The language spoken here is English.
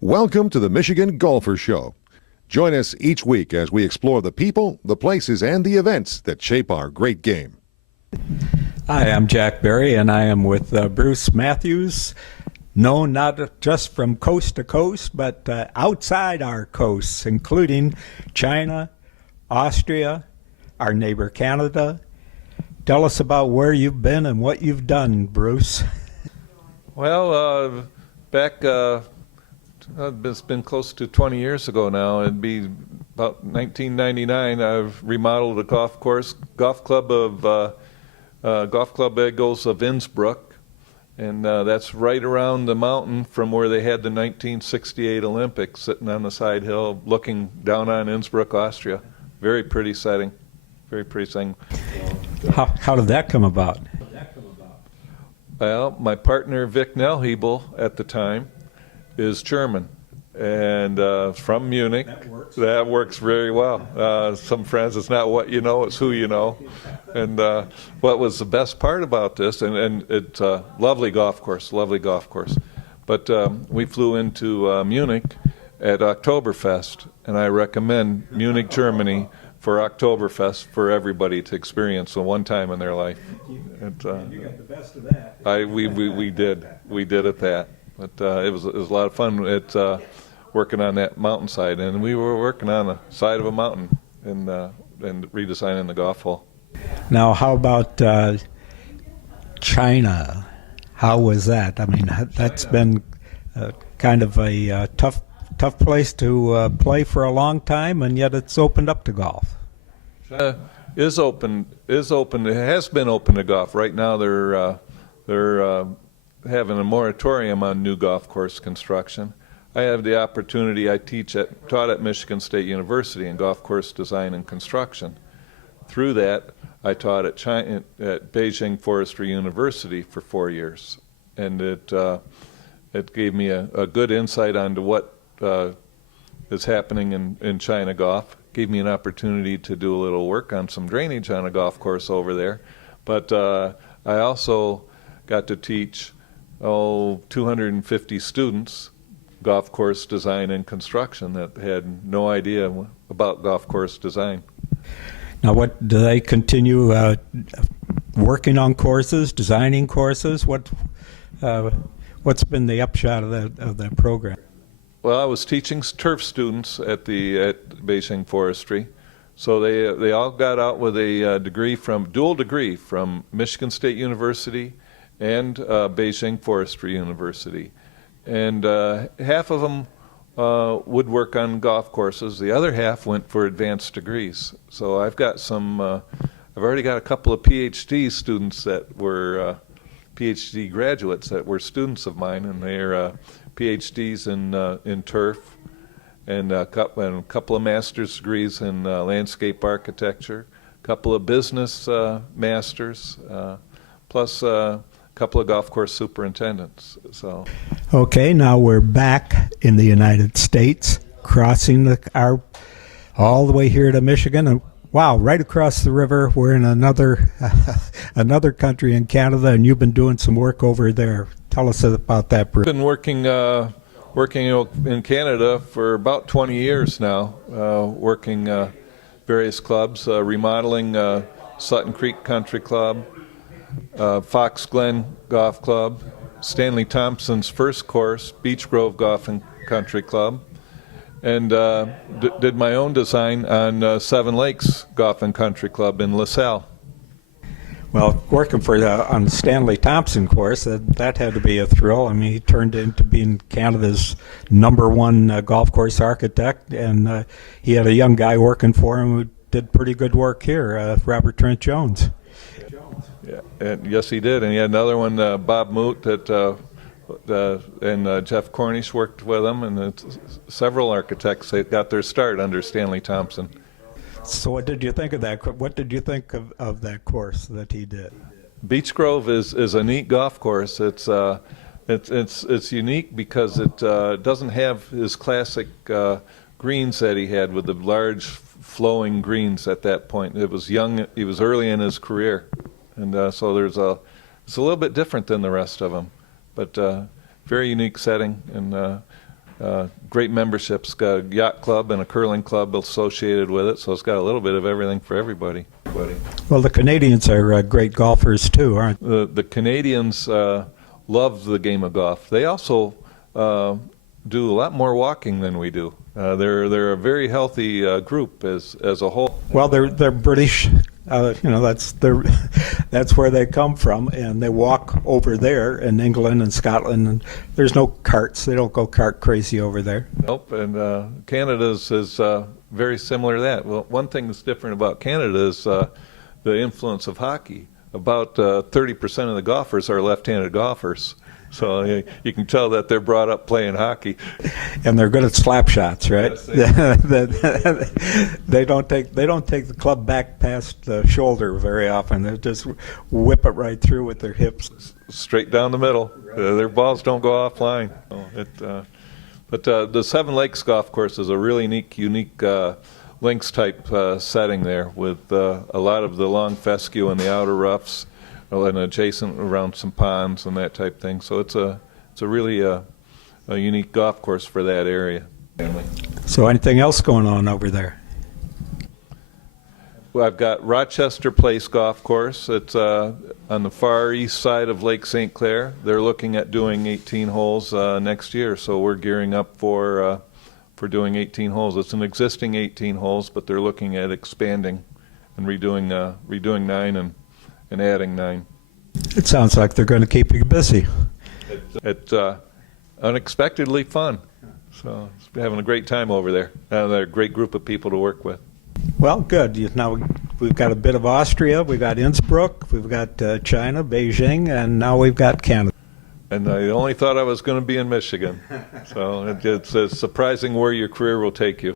Welcome to the Michigan Golfer Show. Join us each week as we explore the people, the places, and the events that shape our great game. Hi, I'm Jack Berry, and I am with Bruce Matthews, known not just from coast to coast, but outside our coasts, including China, Austria, our neighbor Canada. Tell us about where you've been and what you've done, Bruce. Well, back, it's been close to 20 years ago now. It'd be about 1999. I've remodeled a golf club Eagles of Innsbruck, and that's right around the mountain from where they had the 1968 Olympics, sitting on the side hill, looking down on Innsbruck, Austria. Very pretty setting. Very pretty setting. How did that come about? Well, my partner Vic Nelhebel at the time is German, and from Munich. That works very well. Some friends, it's not what you know, it's who you know. And what was the best part about this, and it's a lovely golf course. But we flew into Munich at Oktoberfest, and I recommend Munich, Germany for Oktoberfest for everybody to experience one time in their life. You got the best of that. We did at that. But it was a lot of fun. It's working on that mountainside, and we were working on the side of a mountain and redesigning the golf hole. Now, how about China? How was that? I mean, that's been kind of a tough place to play for a long time, and yet it's opened up to golf. Is open. It has been open to golf. Right now, they're having a moratorium on new golf course construction. I have the opportunity. I taught at Michigan State University in golf course design and construction. Through that, I taught at Beijing Forestry University for 4 years, and it gave me a good insight onto what is happening in China golf. Gave me an opportunity to do a little work on some drainage on a golf course over there. But I also got to teach 250 students golf course design and construction that had no idea about golf course design. Now, what do they continue working on courses, designing courses? What's been the upshot of that program? Well, I was teaching turf students at Beijing Forestry, so they all got out with a dual degree from Michigan State University and Beijing Forestry University, and half of them would work on golf courses. The other half went for advanced degrees. So I've already got a couple of PhD students that were PhD graduates that were students of mine, and they're PhDs in turf, and a couple of master's degrees in landscape architecture, a couple of business masters, plus a couple of golf course superintendents. So, okay, now we're back in the United States, crossing all the way here to Michigan, and wow, right across the river, we're in another country in Canada, and you've been doing some work over there. Tell us about that, Bruce. I've been working in Canada for about 20 years now, working various clubs, remodeling Sutton Creek Country Club, Fox Glen Golf Club, Stanley Thompson's first course, Beech Grove Golf and Country Club, and did my own design on Seven Lakes Golf and Country Club in LaSalle. Well, working on the Stanley Thompson course, that had to be a thrill. I mean, he turned into being Canada's #1 golf course architect, and he had a young guy working for him who did pretty good work here, Robert Trent Jones. Yeah, and yes, he did. And he had another one, Bob Moot, and Jeff Cornish worked with him, and several architects that got their start under Stanley Thompson. So what did you think of that? What did you think of that course that he did? Beech Grove is a neat golf course. It's unique because it doesn't have his classic greens that he had with the large flowing greens at that point. It was young. He was early in his career, and so it's a little bit different than the rest of them, but very unique setting, and Great memberships. Got a yacht club and a curling club associated with it, so it's got a little bit of everything for everybody. Well, the Canadians are great golfers too, aren't they? The Canadians love the game of golf. They also do a lot more walking than we do. They're a very healthy group as a whole. Well, they're British. That's where they come from, and they walk over there in England and Scotland. And there's no carts; they don't go cart crazy over there. Nope, and Canada's is very similar to that. Well, one thing that's different about Canada is the influence of hockey. About 30% of the golfers are left-handed golfers. So you can tell that they're brought up playing hockey, and they're good at slap shots, right? Yes, they don't take the club back past the shoulder very often. They just whip it right through with their hips, straight down the middle. Their balls don't go offline. But the Seven Lakes Golf Course is a really unique links type setting there with a lot of the long fescue and the outer roughs. And adjacent around some ponds and that type thing. So it's a really a unique golf course for that area. So anything else going on over there? Well, I've got Rochester Place Golf Course. It's on the far east side of Lake St. Clair. They're looking at doing 18 holes next year, so we're gearing up for doing 18 holes. It's an existing 18 holes, but they're looking at expanding and redoing 9 and adding 9. It sounds like they're going to keep you busy. It's unexpectedly fun. So it's having a great time over there. They're a great group of people to work with. Well, good. Now we've got a bit of Austria, we've got Innsbruck, we've got China, Beijing, and now we've got Canada. And I only thought I was going to be in Michigan. So it's surprising where your career will take you.